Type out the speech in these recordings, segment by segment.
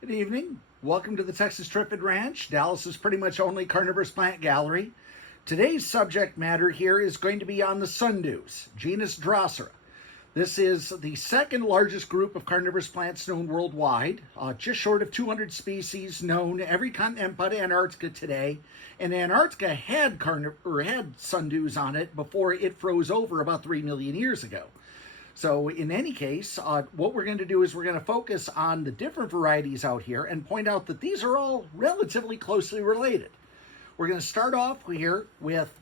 Good evening. Welcome to the Texas Trifid Ranch, Dallas's pretty much only carnivorous plant gallery. Today's subject matter here is going to be on the sundews, genus Drosera. This is the second largest group of carnivorous plants known worldwide, just short of 200 species known every continent but Antarctica today. And Antarctica had sundews on it before it froze over about 3 million years ago. So in any case, what we're going to do is we're going to focus on the different varieties out here and point out that these are all relatively closely related. We're going to start off here with,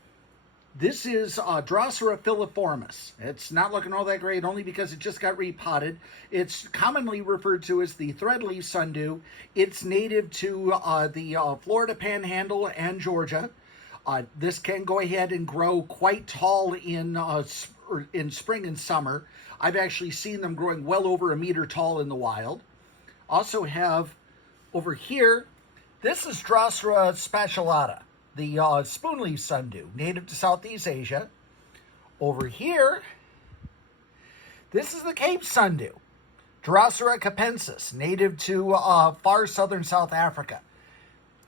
this is Drosera filiformis. It's not looking all that great only because it just got repotted. It's commonly referred to as the threadleaf sundew. It's native to the Florida Panhandle and Georgia. This can go ahead and grow quite tall in spring and summer. I've actually seen them growing well over 1 meter tall in the wild. Also have over here, this is Drosera spatulata, the spoonleaf sundew, native to Southeast Asia. Over here, this is the Cape sundew, Drosera capensis, native to far southern South Africa.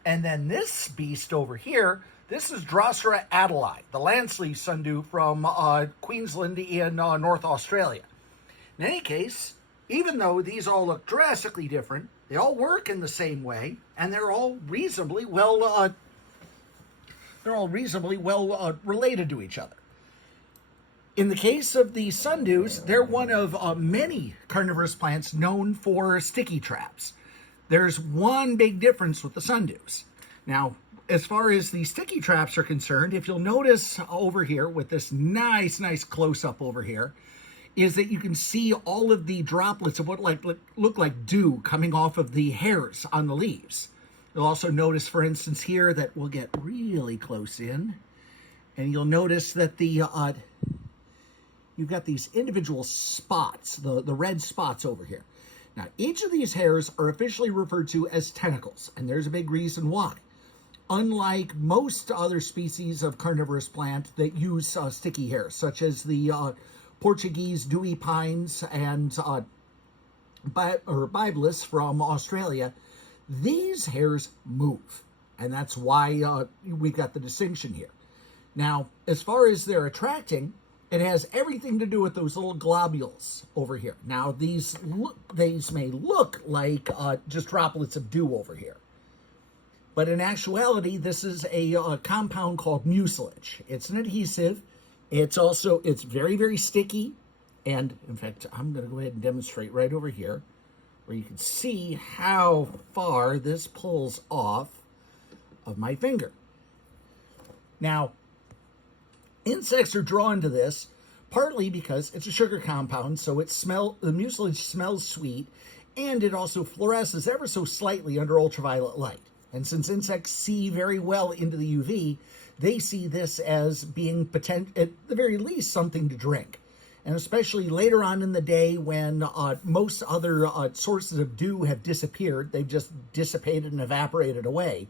And then this beast over here, this is Drosera adeli, the lanceleaf sundew from Queensland in North Australia. In any case, even though these all look drastically different, they all work in the same way, and they're all reasonably well related to each other. In the case of the sundews, they're one of many carnivorous plants known for sticky traps. There's one big difference with the sundews. Now, as far as the sticky traps are concerned, if you'll notice over here with this nice close-up over here, is that you can see all of the droplets of what look like dew coming off of the hairs on the leaves. You'll also notice, for instance, here that we'll get really close in, and you'll notice that you've got these individual spots, the red spots over here. Now, each of these hairs are officially referred to as tentacles, and there's a big reason why. Unlike most other species of carnivorous plant that use sticky hairs, such as the Portuguese dewy pines and Bibulus from Australia, these hairs move, and that's why we've got the distinction here. Now, as far as they're attracting, it has everything to do with those little globules over here. Now, these may look like just droplets of dew over here. But in actuality, this is a compound called mucilage. It's an adhesive. It's very sticky. And in fact, I'm going to go ahead and demonstrate right over here, where you can see how far this pulls off of my finger. Now, insects are drawn to this partly because it's a sugar compound, so the mucilage smells sweet, and it also fluoresces ever so slightly under ultraviolet light. And since insects see very well into the UV, they see this as being at the very least something to drink. And especially later on in the day when most other sources of dew have disappeared, they've just dissipated and evaporated away,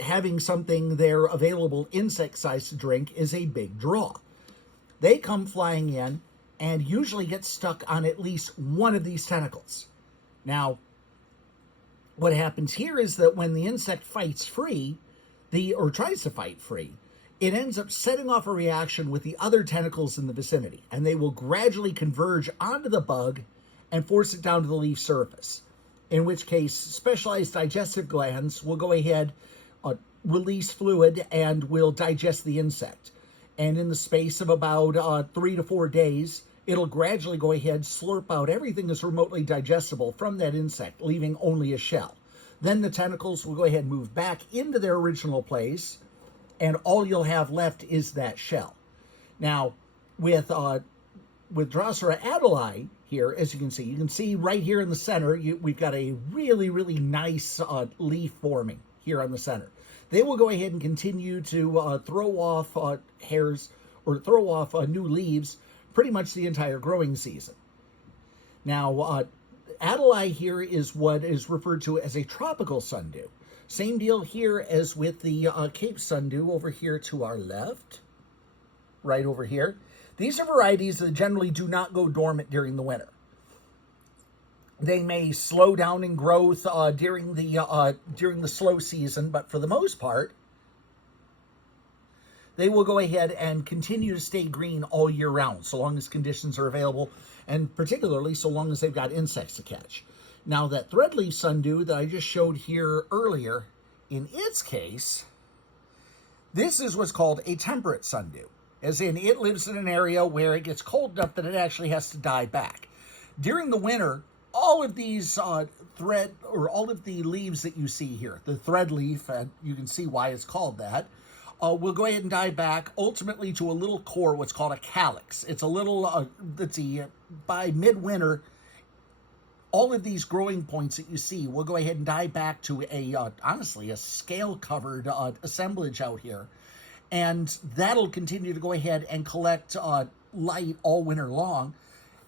having something there available insect size to drink is a big draw. They come flying in and usually get stuck on at least one of these tentacles. Now, what happens here is that when the insect fights free, or tries to fight free, it ends up setting off a reaction with the other tentacles in the vicinity, and they will gradually converge onto the bug and force it down to the leaf surface, in which case specialized digestive glands will go ahead, release fluid, and will digest the insect. And in the space of about 3 to 4 days, it'll gradually go ahead, slurp out everything that's remotely digestible from that insect, leaving only a shell. Then the tentacles will go ahead and move back into their original place, and all you'll have left is that shell. Now, with Drosera adeli here, as you can see right here in the center, we've got a really nice leaf forming here on the center. They will go ahead and continue to throw off hairs or throw off new leaves pretty much the entire growing season. Now, adeli here is what is referred to as a tropical sundew. Same deal here as with the Cape sundew over here to our left, right over here. These are varieties that generally do not go dormant during the winter. They may slow down in growth during the slow season, but for the most part, they will go ahead and continue to stay green all year round, so long as conditions are available, and particularly so long as they've got insects to catch. Now, that threadleaf sundew that I just showed here earlier, in its case, this is what's called a temperate sundew, as in it lives in an area where it gets cold enough that it actually has to die back. During the winter, all of these all of the leaves that you see here, the thread leaf, and you can see why it's called that, will go ahead and die back ultimately to a little core, what's called a calyx. It's a little, by midwinter, all of these growing points that you see will go ahead and die back to honestly, a scale-covered assemblage out here. And that'll continue to go ahead and collect light all winter long.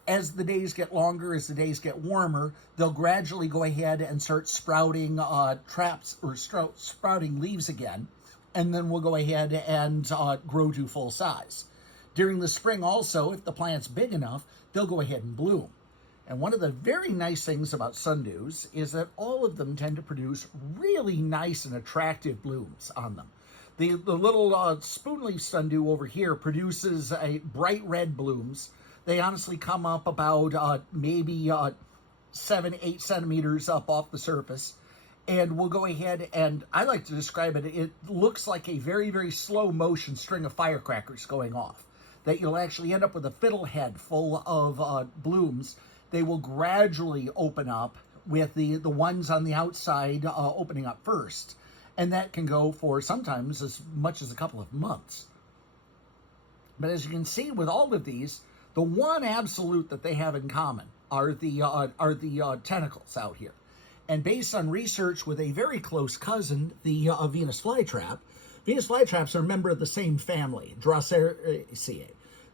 As the days get longer, as the days get warmer, they'll gradually go ahead and start sprouting sprouting leaves again. And then we'll go ahead and grow to full size. During the spring also, if the plant's big enough, they'll go ahead and bloom. And one of the very nice things about sundews is that all of them tend to produce really nice and attractive blooms on them. The little spoonleaf sundew over here produces a bright red blooms. They honestly come up about maybe 7-8 centimeters up off the surface. And we'll go ahead and, I like to describe it, it looks like a very, very slow motion string of firecrackers going off. That you'll actually end up with a fiddlehead full of blooms. They will gradually open up, with the ones on the outside opening up first. And that can go for sometimes as much as a couple of months. But as you can see with all of these, the one absolute that they have in common are the tentacles out here. And based on research with a very close cousin, the Venus flytrap, Venus flytraps are a member of the same family, Drosera.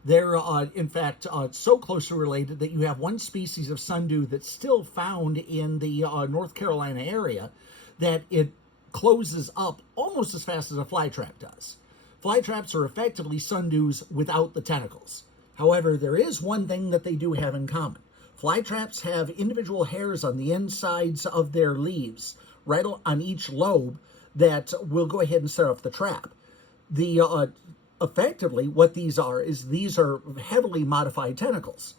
They're, in fact, so closely related that you have one species of sundew that's still found in the North Carolina area that it closes up almost as fast as a flytrap does. Flytraps are effectively sundews without the tentacles. However, there is one thing that they do have in common. Flytraps have individual hairs on the insides of their leaves, right on each lobe, that will go ahead and set off the trap. Effectively, what these are heavily modified tentacles.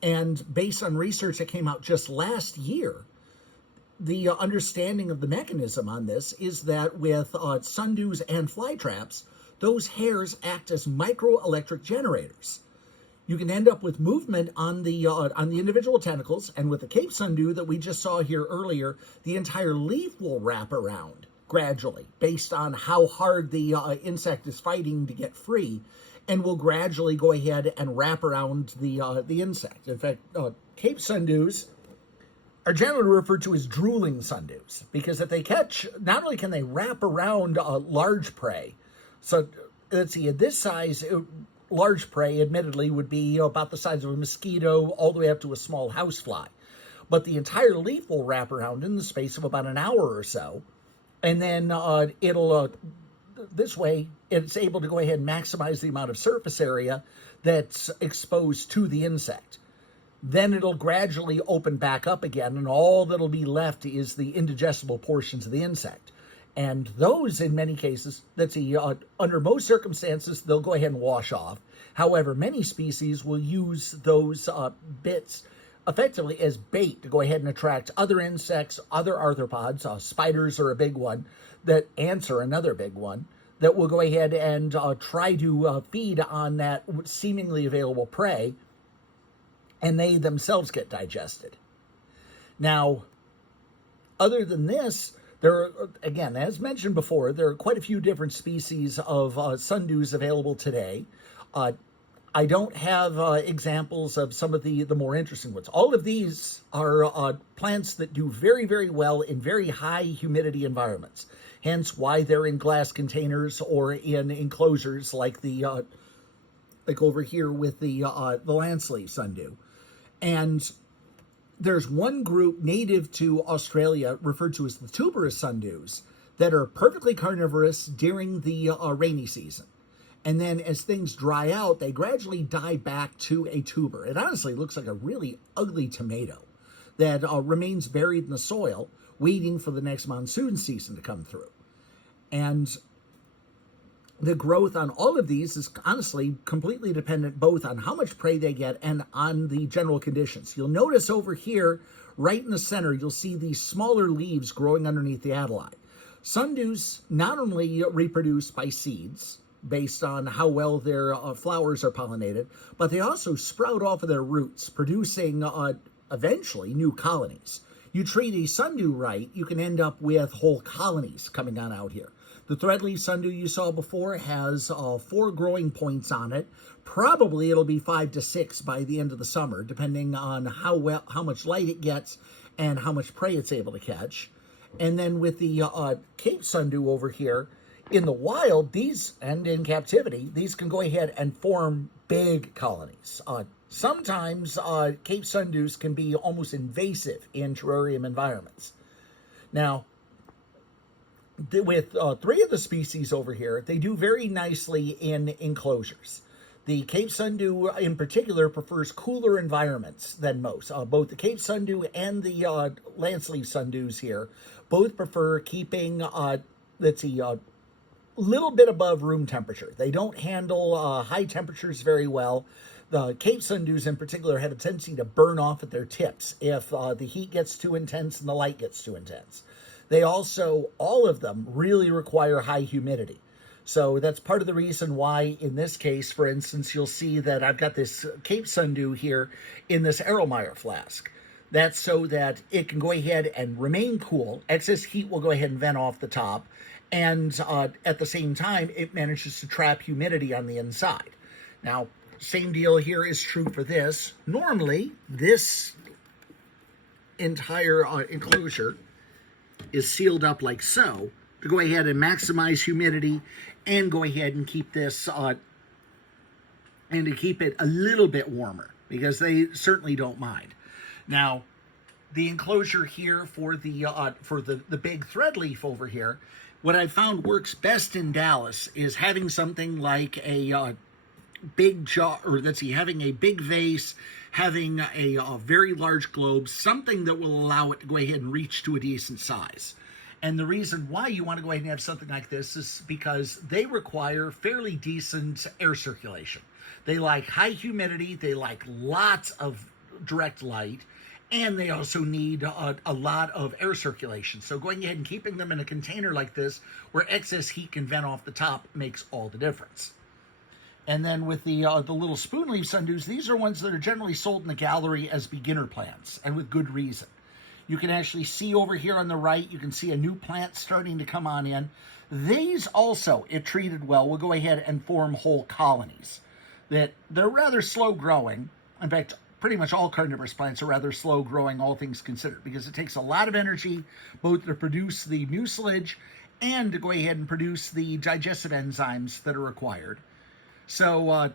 And based on research that came out just last year, the understanding of the mechanism on this is that with sundews and flytraps, those hairs act as microelectric generators. You can end up with movement on the individual tentacles, and with the Cape sundew that we just saw here earlier, the entire leaf will wrap around gradually, based on how hard the insect is fighting to get free, and will gradually go ahead and wrap around the insect. In fact, Cape sundews are generally referred to as drooling sundews, because if they catch, not only can they wrap around large prey, so let's see, at this size, large prey, admittedly, would be about the size of a mosquito all the way up to a small housefly. But the entire leaf will wrap around in the space of about an hour or so. And then this way, it's able to go ahead and maximize the amount of surface area that's exposed to the insect. Then it'll gradually open back up again, and all that'll be left is the indigestible portions of the insect. And those, in many cases, under most circumstances, they'll go ahead and wash off. However, many species will use those bits effectively as bait to go ahead and attract other insects, other arthropods. Spiders are a big one. Ants are another big one that will go ahead and try to feed on that seemingly available prey, and they themselves get digested. Now, other than this, there are, again, as mentioned before, there are quite a few different species of sundews available today. I don't have examples of some of the more interesting ones. All of these are plants that do very, very well in very high humidity environments. Hence why they're in glass containers or in enclosures like over here with the lanceleaf sundew. And there's one group native to Australia referred to as the Tuberous Sundews that are perfectly carnivorous during the rainy season. And then as things dry out, they gradually die back to a tuber. It honestly looks like a really ugly tomato that remains buried in the soil, waiting for the next monsoon season to come through. And the growth on all of these is honestly completely dependent both on how much prey they get and on the general conditions. You'll notice over here, right in the center, you'll see these smaller leaves growing underneath the adeli. Sundews not only reproduce by seeds, based on how well their flowers are pollinated, but they also sprout off of their roots, producing eventually new colonies. You treat a sundew right, you can end up with whole colonies coming on out here. The threadleaf sundew you saw before has 4 growing points on it. Probably it'll be 5 to 6 by the end of the summer, depending on how much light it gets and how much prey it's able to catch. And then with the Cape sundew over here, in the wild, these, and in captivity, these can go ahead and form big colonies. Sometimes Cape sundews can be almost invasive in terrarium environments. Now, with 3 of the species over here, they do very nicely in enclosures. The Cape sundew in particular prefers cooler environments than most. Both the Cape sundew and the lanceleaf sundews here both prefer keeping, little bit above room temperature. They don't handle high temperatures very well. The Cape sundews in particular have a tendency to burn off at their tips if the heat gets too intense and the light gets too intense. They also, all of them, really require high humidity. So that's part of the reason why, in this case, for instance, you'll see that I've got this Cape sundew here in this Erlenmeyer flask. That's so that it can go ahead and remain cool. Excess heat will go ahead and vent off the top. And at the same time, it manages to trap humidity on the inside. Now, same deal here is true for this. Normally, this entire enclosure is sealed up like so to go ahead and maximize humidity and go ahead and keep this and to keep it a little bit warmer, because they certainly don't mind. Now, the enclosure here for the big threadleaf over here, what I've found works best in Dallas is having something like a big jar, or having a big vase, having a very large globe, something that will allow it to go ahead and reach to a decent size. And the reason why you want to go ahead and have something like this is because they require fairly decent air circulation. They like high humidity, they like lots of direct light, and they also need a lot of air circulation. So going ahead and keeping them in a container like this, where excess heat can vent off the top, makes all the difference. And then with the little spoonleaf sundews, these are ones that are generally sold in the gallery as beginner plants, and with good reason. You can actually see over here on the right, you can see a new plant starting to come on in. These also, if treated well, will go ahead and form whole colonies. They're rather slow growing. In fact, pretty much all carnivorous plants are rather slow growing, all things considered, because it takes a lot of energy both to produce the mucilage and to go ahead and produce the digestive enzymes that are required. So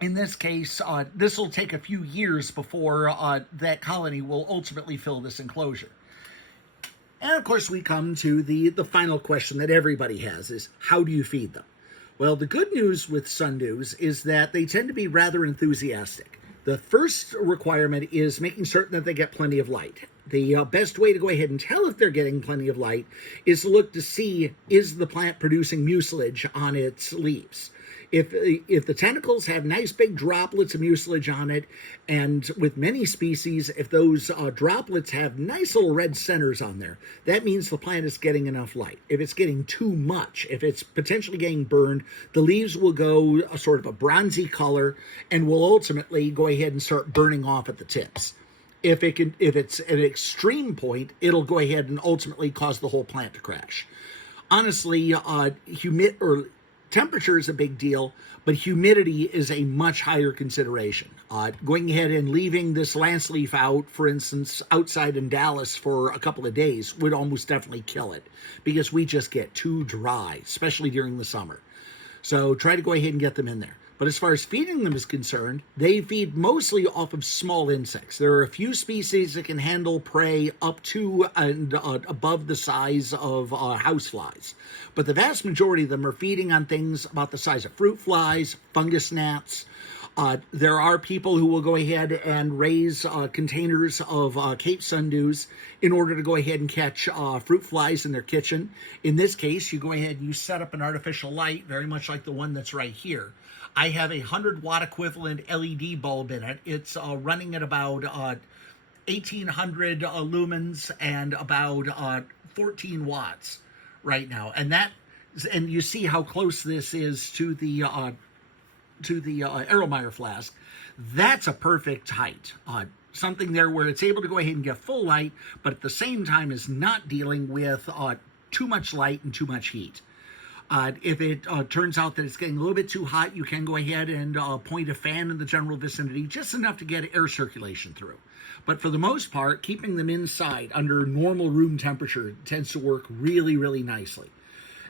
in this case, this will take a few years before that colony will ultimately fill this enclosure. And of course, we come to the final question that everybody has is, how do you feed them? Well, the good news with sundews is that they tend to be rather enthusiastic. The first requirement is making certain that they get plenty of light. The best way to go ahead and tell if they're getting plenty of light is to look to see, is the plant producing mucilage on its leaves? If the tentacles have nice big droplets of mucilage on it, and with many species, if those droplets have nice little red centers on there, that means the plant is getting enough light. If it's getting too much, if it's potentially getting burned, the leaves will go a sort of a bronzy color and will ultimately go ahead and start burning off at the tips. If it's at an extreme point, it'll go ahead and ultimately cause the whole plant to crash. Honestly, temperature is a big deal, but humidity is a much higher consideration. Going ahead and leaving this lanceleaf out, for instance, outside in Dallas for a couple of days would almost definitely kill it, because we just get too dry, especially during the summer. So try to go ahead and get them in there. But as far as feeding them is concerned, they feed mostly off of small insects. There are a few species that can handle prey up to and above the size of houseflies. But the vast majority of them are feeding on things about the size of fruit flies, fungus gnats, There are people who will go ahead and raise containers of Cape Sundews in order to go ahead and catch fruit flies in their kitchen. In this case, you go ahead and you set up an artificial light, very much like the one that's right here. I have a 100-watt equivalent LED bulb in it. It's running at about 1,800 lumens and about 14 watts right now. And you see how close this is to the Erlenmeyer flask. That's a perfect height. Something there where it's able to go ahead and get full light, but at the same time is not dealing with too much light and too much heat. If it turns out that it's getting a little bit too hot, you can go ahead and point a fan in the general vicinity, just enough to get air circulation through. But for the most part, keeping them inside under normal room temperature tends to work really, really nicely.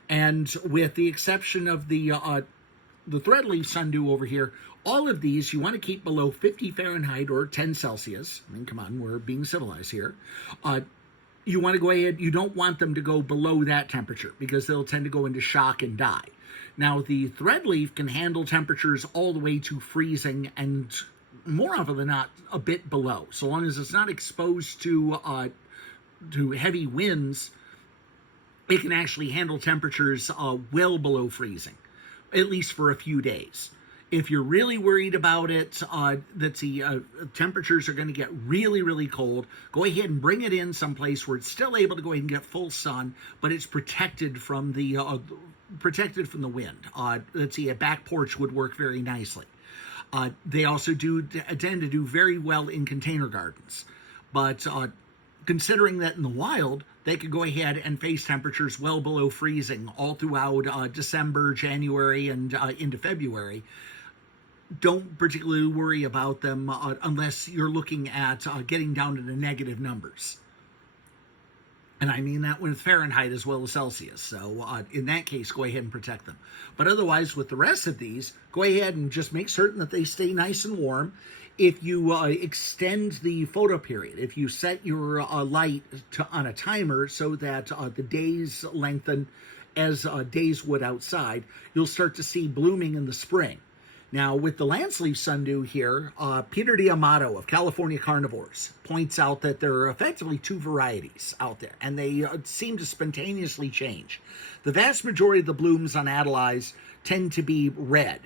And with the exception of the threadleaf sundew over here, all of these you want to keep below 50 Fahrenheit or 10 Celsius. I mean, come on, we're being civilized here. You want to go ahead, you don't want them to go below that temperature because they'll tend to go into shock and die. Now, the threadleaf can handle temperatures all the way to freezing and more often than not a bit below. So long as it's not exposed to heavy winds, it can actually handle temperatures well below freezing, at least for a few days. If you're really worried about it, that the temperatures are going to get really, really cold, go ahead and bring it in someplace where it's still able to go ahead and get full sun, but it's protected from the wind. Let's see, a back porch would work very nicely. They also tend to do very well in container gardens, but considering that in the wild, they could go ahead and face temperatures well below freezing all throughout December, January, and into February. Don't particularly worry about them unless you're looking at getting down to the negative numbers. And I mean that with Fahrenheit as well as Celsius. So in that case, go ahead and protect them. But otherwise, with the rest of these, go ahead and just make certain that they stay nice and warm. If you extend the photo period, if you set your light on a timer so that the days lengthen as days would outside, you'll start to see blooming in the spring. Now, with the lanceleaf sundew here, Peter D'Amato of California Carnivores points out that there are effectively two varieties out there, and they seem to spontaneously change. The vast majority of the blooms on Adelais tend to be red.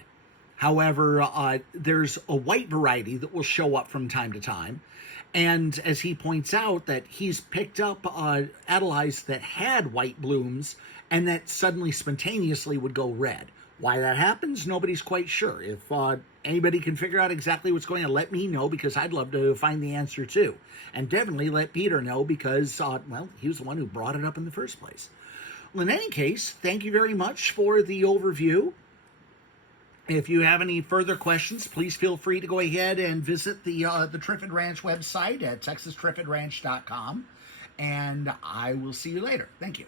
However, there's a white variety that will show up from time to time. And as he points out, that he's picked up Adelais that had white blooms and that suddenly spontaneously would go red. Why that happens, nobody's quite sure. If anybody can figure out exactly what's going on, let me know, because I'd love to find the answer too. And definitely let Peter know, because, well, he was the one who brought it up in the first place. Well, in any case, thank you very much for the overview. If you have any further questions, please feel free to go ahead and visit the Trifid Ranch website at texastrifidranch.com. And I will see you later. Thank you.